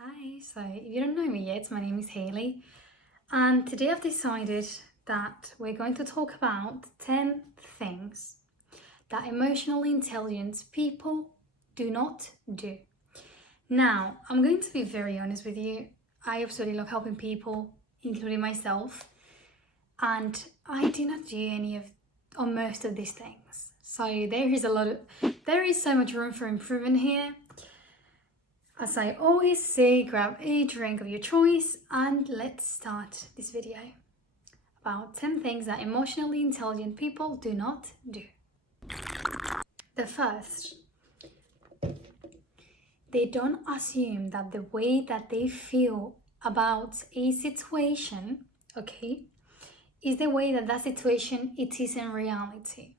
Hi, so if you don't know me yet, my name is Haley, and today I've decided that we're going to talk about 10 things that emotionally intelligent people do not do. Now, I'm going to be very honest with you. I absolutely love helping people, including myself, and I do not do any of or most of these things. So there is so much room for improvement here. As I always say, grab a drink of your choice and let's start this video about 10 things that emotionally intelligent people do not do. The first, they don't assume that the way that they feel about a situation, okay, is the way that situation it is in reality.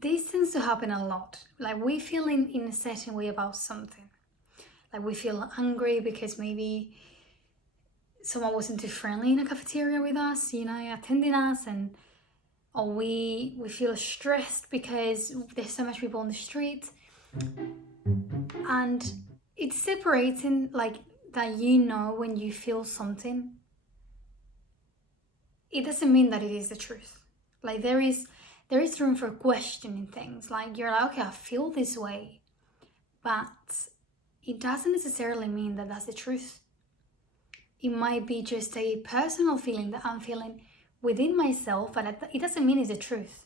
This tends to happen a lot. Like we feel in a certain way about something. Like we feel angry because maybe someone wasn't too friendly in a cafeteria with us, attending us, or we feel stressed because there's so much people on the street. And it's separating like that when you feel something. It doesn't mean that it is the truth. Like there is room for questioning things. Like you're like, okay, I feel this way, but it doesn't necessarily mean that that's the truth. It might be just a personal feeling that I'm feeling within myself, but it doesn't mean it's the truth.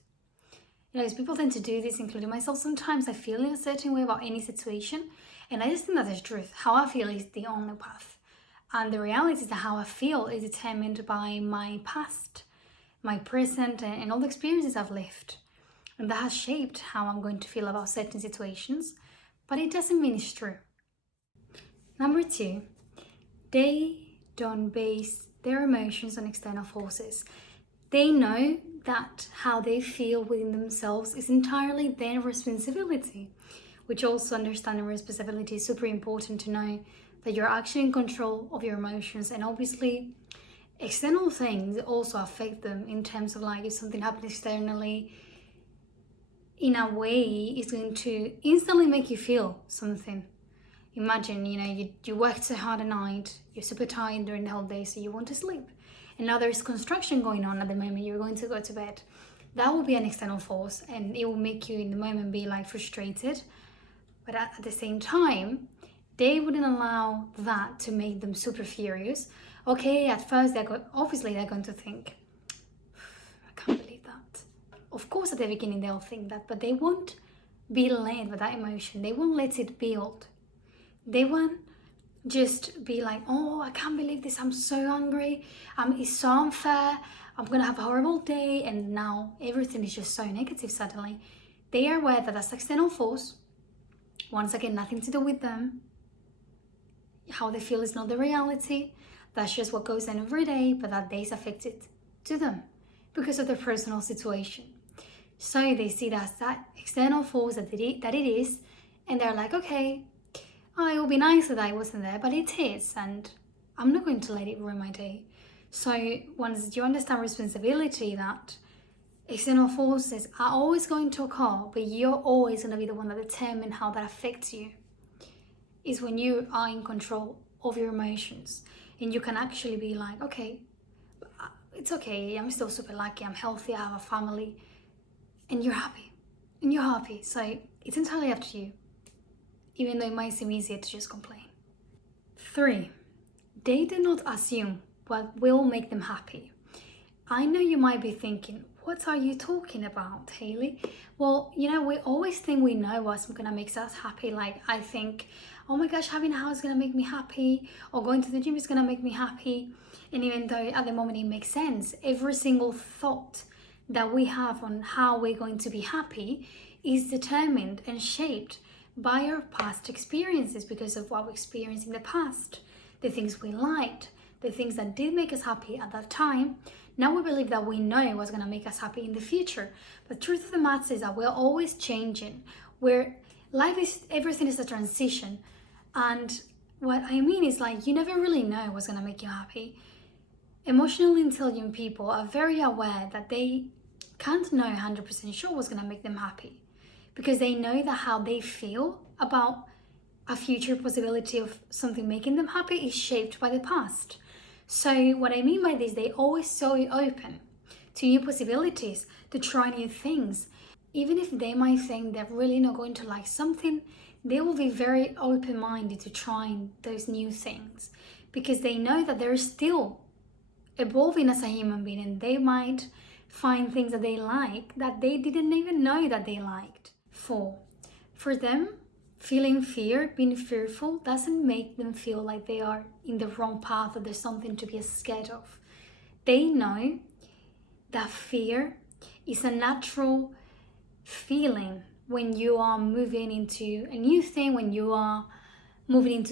Because people tend to do this, including myself. Sometimes I feel in a certain way about any situation, and I just think that is truth. How I feel is the only path. And the reality is that how I feel is determined by my past, my present, and all the experiences I've lived. And that has shaped how I'm going to feel about certain situations, but it doesn't mean it's true. Number 2, they don't base their emotions on external forces. They know that how they feel within themselves is entirely their responsibility, which also understanding responsibility is super important to know that you're actually in control of your emotions. And obviously external things also affect them in terms of like if something happens externally, in a way it's going to instantly make you feel something. Imagine, you worked so hard at night, you're super tired during the whole day, so you want to sleep. And now there's construction going on at the moment, you're going to go to bed. That will be an external force and it will make you in the moment be like frustrated. But at the same time, they wouldn't allow that to make them super furious. Okay, at first they're going to think, I can't believe that. Of course at the beginning they'll think that, but they won't be led by that emotion. They won't let it build. They won't just be like, oh, I can't believe this, I'm so angry, it's so unfair, I'm gonna have a horrible day, and now everything is just so negative suddenly. They are aware that that's external force. Once again, nothing to do with them. How they feel is not the reality. That's just what goes on every day, but that day is affected to them because of their personal situation. So they see that as that external force that it is, and they're like, okay, it would be nice that I wasn't there, but it is, and I'm not going to let it ruin my day. So once you understand responsibility, that external forces are always going to occur, but you're always going to be the one that determines how that affects you, is when you are in control of your emotions. And you can actually be like, okay, it's okay, I'm still super lucky, I'm healthy, I have a family, and you're happy. So it's entirely up to you, even though it might seem easier to just complain. 3, they do not assume what will make them happy. I know you might be thinking, what are you talking about, Haley? Well, we always think we know what's gonna make us happy. Like I think, oh my gosh, having a house is gonna make me happy, or going to the gym is gonna make me happy. And even though at the moment it makes sense, every single thought that we have on how we're going to be happy is determined and shaped by our past experiences, because of what we experienced in the past, the things we liked, the things that did make us happy at that time. Now we believe that we know what's going to make us happy in the future. But the truth of the matter is that we're always changing, where everything is a transition. And what I mean is like, you never really know what's going to make you happy. Emotionally intelligent people are very aware that they can't know 100% sure what's going to make them happy, because they know that how they feel about a future possibility of something making them happy is shaped by the past. So what I mean by this, they always so open to new possibilities, to try new things. Even if they might think they're really not going to like something, they will be very open-minded to trying those new things because they know that they're still evolving as a human being, and they might find things that they like that they didn't even know that they liked. For them, feeling fear, being fearful, doesn't make them feel like they are in the wrong path or there's something to be scared of. They know that fear is a natural feeling when you are moving into a new thing, when you are moving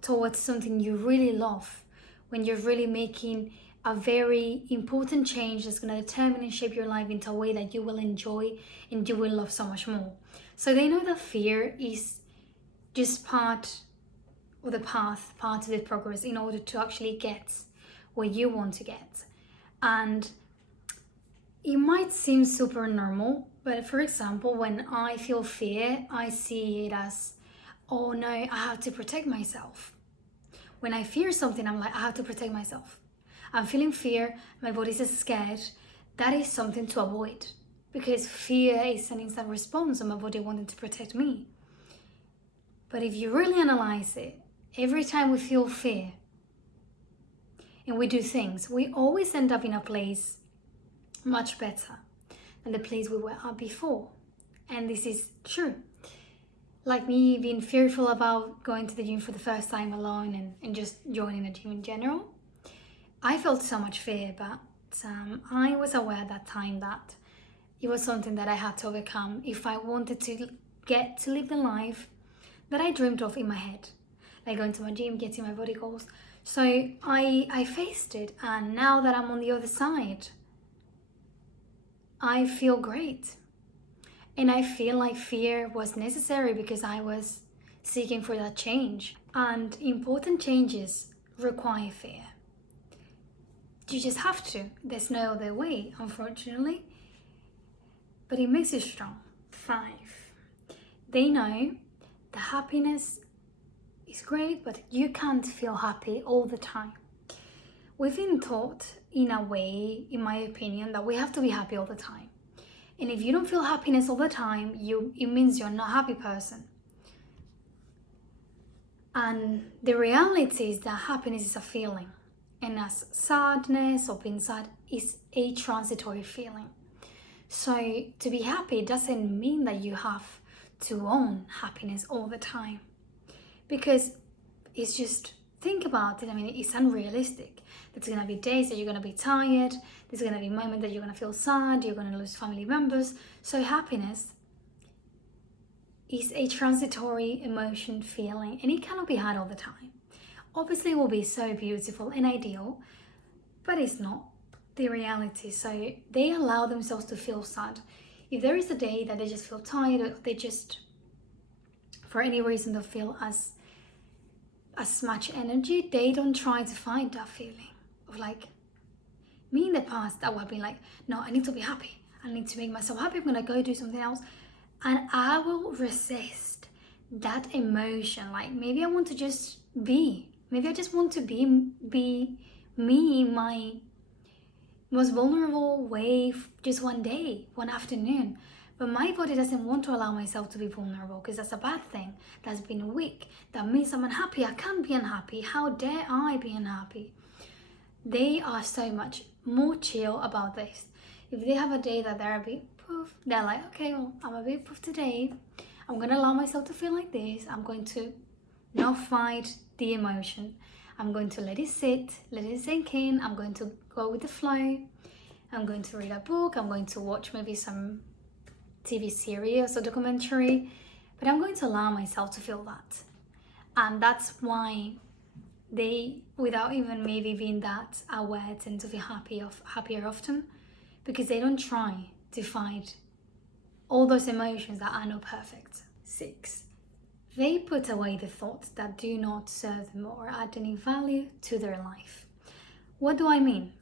towards something you really love, when you're really making a very important change that's going to determine and shape your life into a way that you will enjoy and you will love so much more. So they know that fear is just part of the path, part of the progress in order to actually get where you want to get. And it might seem super normal, but for example, when I feel fear, I see it as, oh no, I have to protect myself. When I fear something, I'm like, I have to protect myself. I'm feeling fear, my body's scared. That is something to avoid because fear is an instant response of my body wanting to protect me. But if you really analyze it, every time we feel fear and we do things, we always end up in a place much better than the place we were at before. And this is true. Like me being fearful about going to the gym for the first time alone and just joining a gym in general. I felt so much fear, but I was aware at that time that it was something that I had to overcome if I wanted to get to live the life that I dreamed of in my head, like going to my gym, getting my body goals. So I faced it, and now that I'm on the other side, I feel great. And I feel like fear was necessary because I was seeking for that change. And important changes require fear. You just have to. There's no other way, unfortunately. But it makes you strong. 5. They know that happiness is great, but you can't feel happy all the time. We've been taught in a way, in my opinion, that we have to be happy all the time. And if you don't feel happiness all the time, it means you're not a happy person. And the reality is that happiness is a feeling. And as sadness or being sad is a transitory feeling. So to be happy doesn't mean that you have to own happiness all the time. Because it's just, think about it, I mean, it's unrealistic. There's going to be days that you're going to be tired. There's going to be moments that you're going to feel sad. You're going to lose family members. So happiness is a transitory emotion feeling, and it cannot be had all the time. Obviously, it will be so beautiful and ideal, but it's not the reality. So they allow themselves to feel sad. If there is a day that they just feel tired, or they just, for any reason, don't feel as much energy, they don't try to find that feeling of like, me in the past, I would have been like, no, I need to be happy. I need to make myself happy. I'm gonna go do something else. And I will resist that emotion. Like, maybe I want to just be. Maybe I just want to be me in my most vulnerable way just one day, one afternoon. But my body doesn't want to allow myself to be vulnerable because that's a bad thing. That's being weak. That means I'm unhappy. I can't be unhappy. How dare I be unhappy? They are so much more chill about this. If they have a day that they're a bit poof, they're like, okay, well, I'm a bit poof today. I'm going to allow myself to feel like this. I'm going to not fight the emotion. I'm going to let it sit, let it sink in. I'm going to go with the flow. I'm going to read a book. I'm going to watch maybe some TV series or documentary. But I'm going to allow myself to feel that. And that's why they, without even maybe being that aware, tend to be happier often, because they don't try to fight all those emotions that are not perfect. 6. They put away the thoughts that do not serve them or add any value to their life. What do I mean?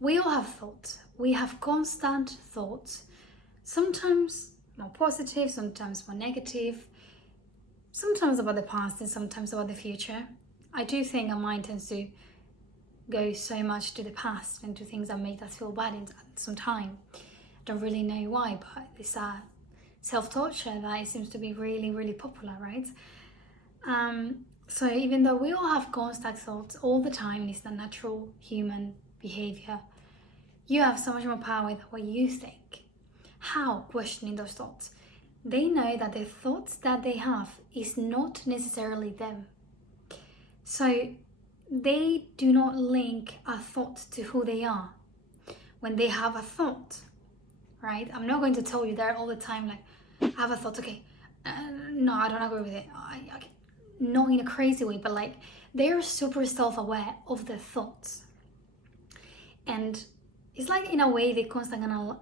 We all have thoughts. We have constant thoughts, sometimes more positive, sometimes more negative. sometimes about the past and sometimes about the future. I do think our mind tends to go so much to the past and to things that make us feel bad in some time. I don't really know why, but it's a self-torture that it seems to be really, really popular, right? So even though we all have constant thoughts all the time, it's the natural human behavior, you have so much more power with what you think. How? Questioning those thoughts. They know that the thoughts that they have is not necessarily them. So they do not link a thought to who they are. When they have a thought, right? I'm not going to tell you there all the time, like, I have a thought, okay, no, I don't agree with it. Not in a crazy way, but like, they're super self-aware of their thoughts. And it's like, in a way, they constantly,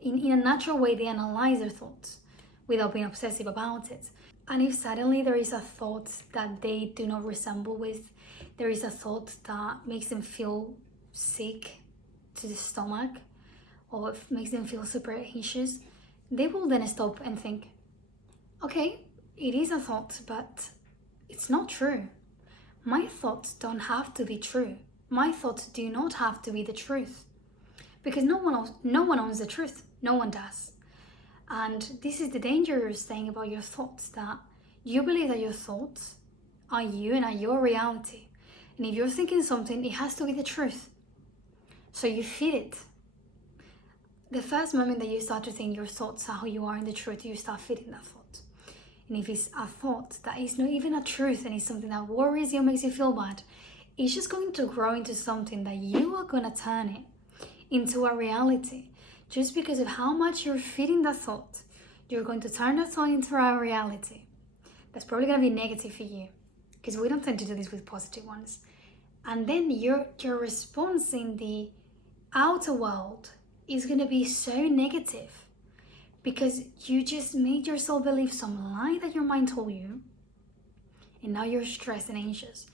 in a natural way, they analyze their thoughts without being obsessive about it. And if suddenly there is a thought that they do not resemble with, there is a thought that makes them feel sick to the stomach, or makes them feel super anxious, they will then stop and think, okay, it is a thought, but it's not true. My thoughts don't have to be true. My thoughts do not have to be the truth. Because no one owns the truth. No one does. And this is the dangerous thing about your thoughts, that you believe that your thoughts are you and are your reality. And if you're thinking something, it has to be the truth. So you feed it. The first moment that you start to think your thoughts are who you are in the truth, you start feeding that thought. And if it's a thought that is not even a truth and it's something that worries you, makes you feel bad, it's just going to grow into something that you are going to turn it into a reality. Just because of how much you're feeding that thought, you're going to turn that thought into a reality. That's probably going to be negative for you, because we don't tend to do this with positive ones. And then your response in the outer world is going to be so negative, because you just made yourself believe some lie that your mind told you, and now you're stressed and anxious,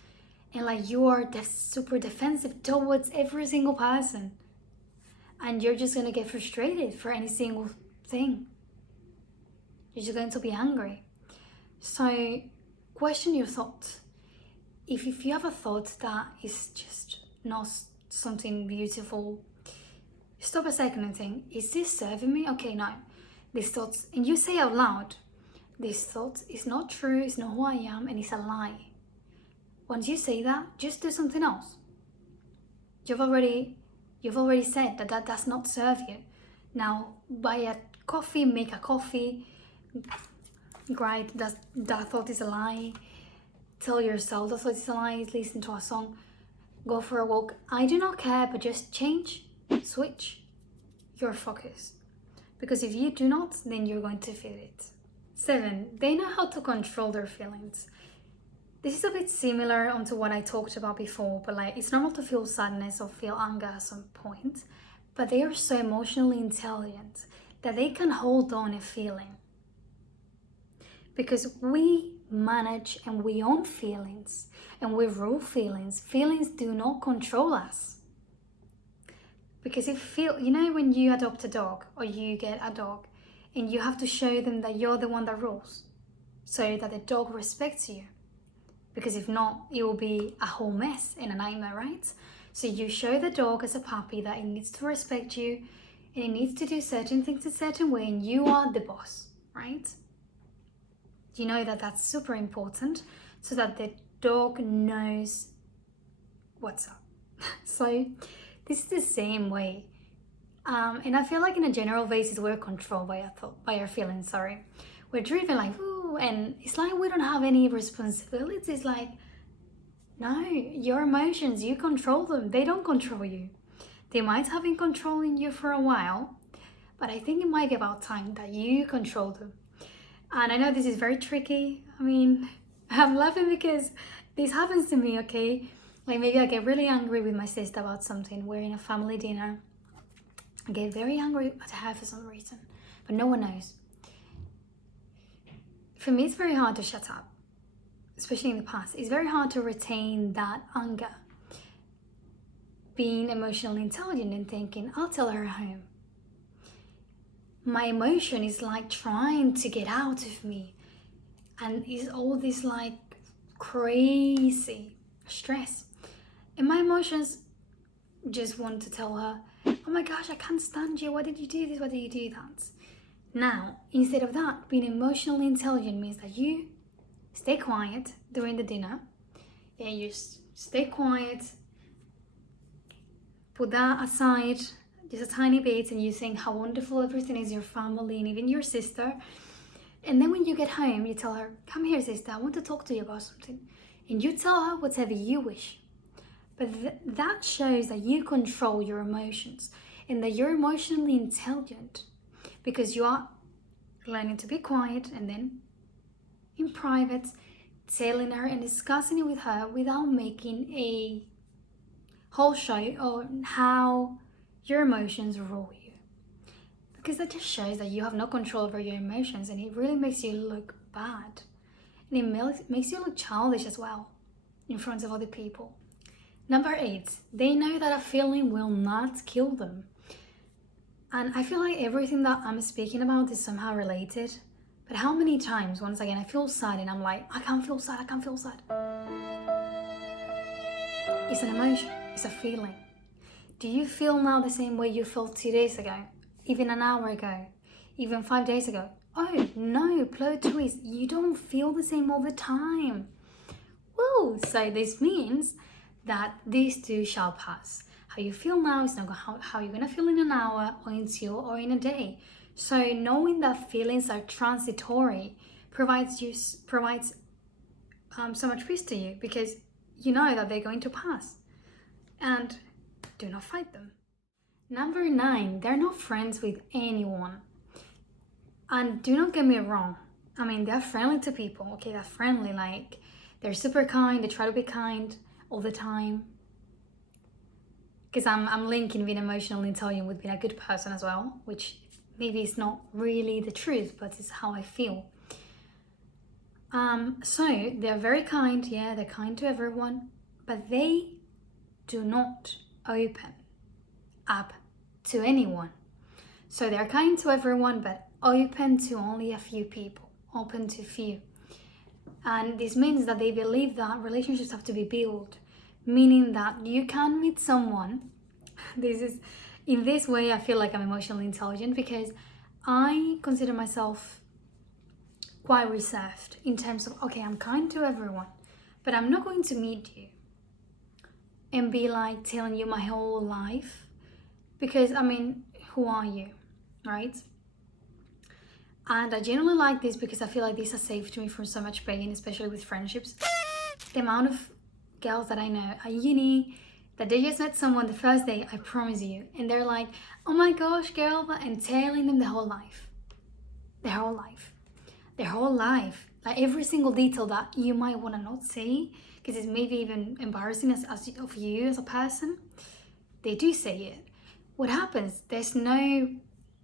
and like you are super defensive towards every single person, and you're just going to get frustrated for any single thing. You're just going to be angry. So question your thoughts. If you have a thought that is just not something beautiful, stop a second and think, is this serving me? Okay, no. This thought, and you say out loud, this thought is not true, it's not who I am, and it's a lie. Once you say that, just do something else. You've already said that does not serve you. Now, buy a coffee, make a coffee, write that thought is a lie. Tell yourself that thought is a lie, listen to a song, go for a walk. I do not care, but just switch your focus. Because if you do not, then you're going to feel it. 7, they know how to control their feelings. This is a bit similar onto what I talked about before, but like, it's normal to feel sadness or feel anger at some point, but they are so emotionally intelligent that they can hold on a feeling. Because we manage and we own feelings and we rule feelings. Feelings do not control us. Because when you adopt a dog or you get a dog and you have to show them that you're the one that rules so that the dog respects you. Because if not, it will be a whole mess and a nightmare, right? So you show the dog as a puppy that it needs to respect you and it needs to do certain things a certain way, and you are the boss, right? You know that that's super important so that the dog knows what's up. So this is the same way. And I feel like in a general basis, we're controlled by our feelings, We're driven like, ooh, and it's like we don't have any responsibilities. Like, no, your emotions, you control them. They don't control you. They might have been controlling you for a while, but I think it might be about time that you control them. And I know this is very tricky. I mean, I'm laughing because this happens to me, okay? Like maybe I get really angry with my sister about something. We're in a family dinner. I get very angry at her for some reason, but no one knows. For me, it's very hard to shut up, especially in the past. It's very hard to retain that anger. Being emotionally intelligent and thinking, I'll tell her at home. My emotion is like trying to get out of me. and it's all this like crazy stress. And my emotions just want to tell her, oh my gosh, I can't stand you. Why did you do this? Why did you do that? Now, instead of that, being emotionally intelligent means that you stay quiet during the dinner. And you stay quiet, put that aside just a tiny bit, and you think how wonderful everything is, your family and even your sister. And then when you get home, you tell her, come here sister, I want to talk to you about something. And you tell her whatever you wish. But that shows that you control your emotions and that you're emotionally intelligent, because you are learning to be quiet and then in private telling her and discussing it with her without making a whole show on how your emotions rule you. Because that just shows that you have no control over your emotions, and it really makes you look bad. And it makes you look childish as well in front of other people. Number 8, they know that a feeling will not kill them. And I feel like everything that I'm speaking about is somehow related. But how many times, once again, I feel sad and I'm like, I can't feel sad, I can't feel sad. It's an emotion, it's a feeling. Do you feel now the same way you felt 2 days ago? Even an hour ago? Even 5 days ago? Oh no, plot twist, you don't feel the same all the time. Woo! So this means that these two shall pass. How you feel now is not how you're gonna feel in an hour or in 2 or in a day. So knowing that feelings are transitory provides so much peace to you, because you know that they're going to pass, and do not fight them. Number 9, they're not friends with anyone. And do not get me wrong, I mean, they're friendly to people, okay, they're friendly, like they're super kind, they try to be kind all the time. Because I'm linking being emotionally intelligent with being a good person as well, which maybe it's not really the truth, but it's how I feel. So they're very kind, yeah, they're kind to everyone, but they do not open up to anyone. So they're kind to everyone, but open to only a few people, open to few. And this means that they believe that relationships have to be built, meaning that you can meet someone. In this way, I feel like I'm emotionally intelligent, because I consider myself quite reserved in terms of, okay, I'm kind to everyone, but I'm not going to meet you and be like telling you my whole life, because I mean, who are you, right? And I genuinely like this because I feel like this has saved me from so much pain, especially with friendships. The amount of girls that I know at uni that they just met someone the first day, I promise you, and they're like, oh my gosh, girl, and telling them their whole life, like every single detail that you might want to not say, because it's maybe even embarrassing as of you as a person. They do say it. What happens? There's no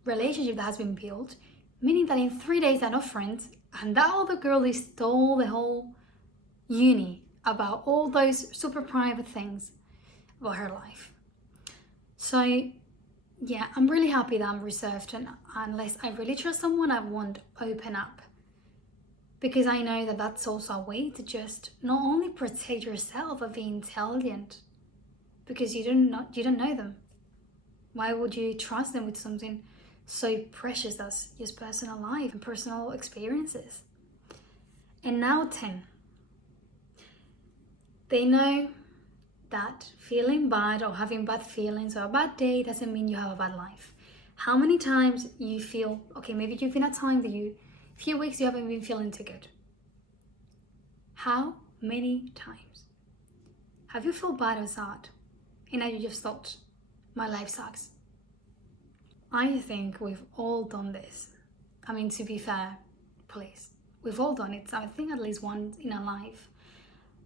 relationship that has been built, meaning that in 3 days they're not friends, and that other girl is told the whole uni about all those super private things about her life. So yeah, I'm really happy that I'm reserved, and unless I really trust someone, I won't open up, because I know that that's also a way to just not only protect yourself but be intelligent, because you don't know them. Why would you trust them with something so precious as your personal life and personal experiences? And now 10. They know that feeling bad or having bad feelings or a bad day doesn't mean you have a bad life. How many times you feel, okay, maybe you've been a time that few weeks you haven't been feeling too good. How many times have you felt bad or sad and now you just thought, my life sucks? I think we've all done this. I mean, to be fair, please, we've all done it. I think at least once in our life,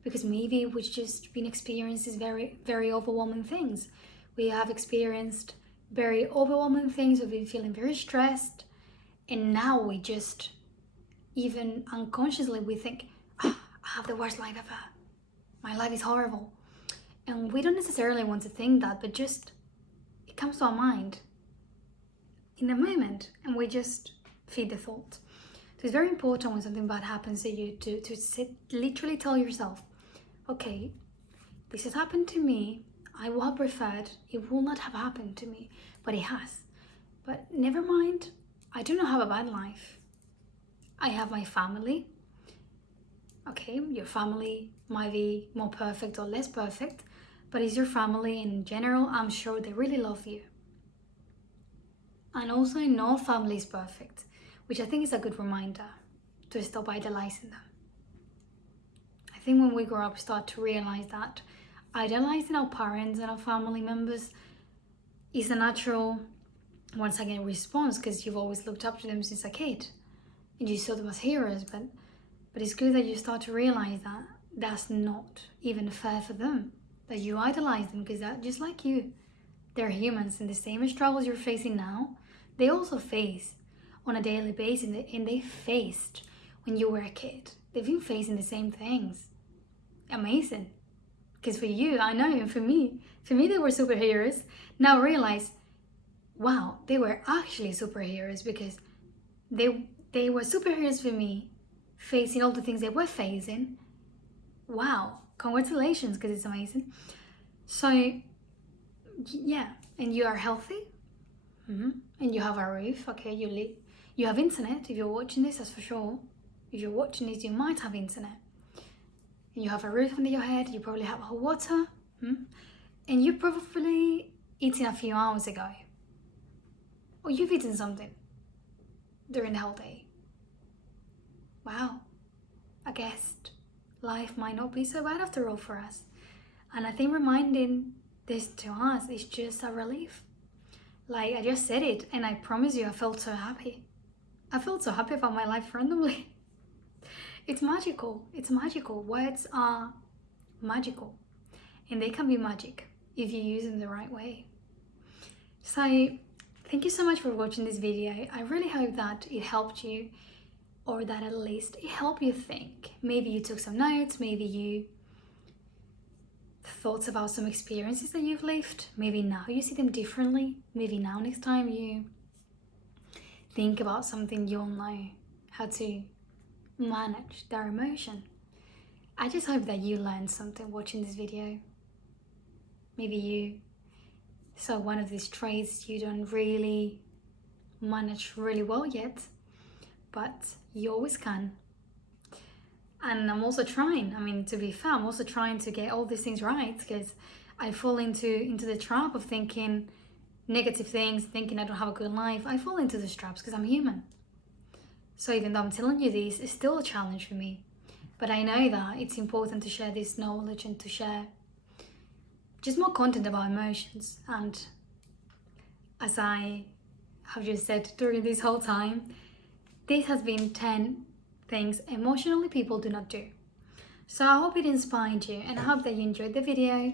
because maybe we've just been experiencing very, very overwhelming things. We have experienced very overwhelming things. We've been feeling very stressed, and now we just, even unconsciously, we think, I have the worst life ever. My life is horrible. And we don't necessarily want to think that, but just, it comes to our mind in a moment, and we just feed the thought. So it's very important when something bad happens to you to sit, literally tell yourself, okay, this has happened to me. I would have preferred it will not have happened to me, but it has. But never mind, I do not have a bad life. I have my family. Okay, your family might be more perfect or less perfect, but it's your family in general. I'm sure they really love you. And also, no family is perfect, which I think is a good reminder to stop idolizing them. I think when we grow up, we start to realize that idolizing our parents and our family members is a natural, once again, response, because you've always looked up to them since a kid and you saw them as heroes. But it's good that you start to realize that that's not even fair for them, that you idolize them, because they're just like you. They're humans, and the same struggles you're facing now, they also face on a daily basis, and they faced when you were a kid. They've been facing the same things. Amazing. Because for you, I know, and for me they were superheroes. Now I realize, wow, they were actually superheroes, because they were superheroes for me, facing all the things they were facing. Wow, congratulations, because it's amazing. So yeah, and you are healthy, and you have a roof. Okay, you have internet. If you're watching this, that's for sure. If you're watching this, you might have internet. And you have a roof under your head. You probably have hot water, and you probably eaten a few hours ago, or you've eaten something during the whole day. Wow, I guess life might not be so bad after all for us. And I think reminding this to us is just a relief. Like, I just said it, and I promise you, I felt so happy. I felt so happy about my life randomly. It's magical. It's magical. Words are magical, and they can be magic if you use them the right way. So thank you so much for watching this video. I really hope that it helped you, or that at least it helped you think. Maybe you took some notes, maybe you thoughts about some experiences that you've lived. Maybe now you see them differently. Maybe now next time you think about something, you'll know how to manage their emotion. I just hope that you learned something watching this video. Maybe you saw one of these traits you don't really manage really well yet, but you always can. And I'm also trying, to be fair, I'm also trying to get all these things right, because I fall into the trap of thinking negative things, thinking I don't have a good life. I fall into these traps because I'm human. So even though I'm telling you this, it's still a challenge for me. But I know that it's important to share this knowledge and to share just more content about emotions. And as I have just said during this whole time, this has been 10 things emotionally people do not do. So I hope it inspired you, and I hope that you enjoyed the video.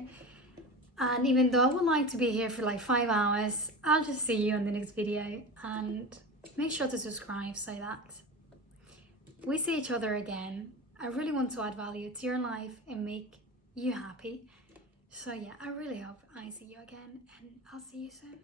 And even though I would like to be here for like 5 hours, I'll just see you on the next video, and make sure to subscribe so that we see each other again. I really want to add value to your life and make you happy. So yeah, I really hope I see you again, and I'll see you soon.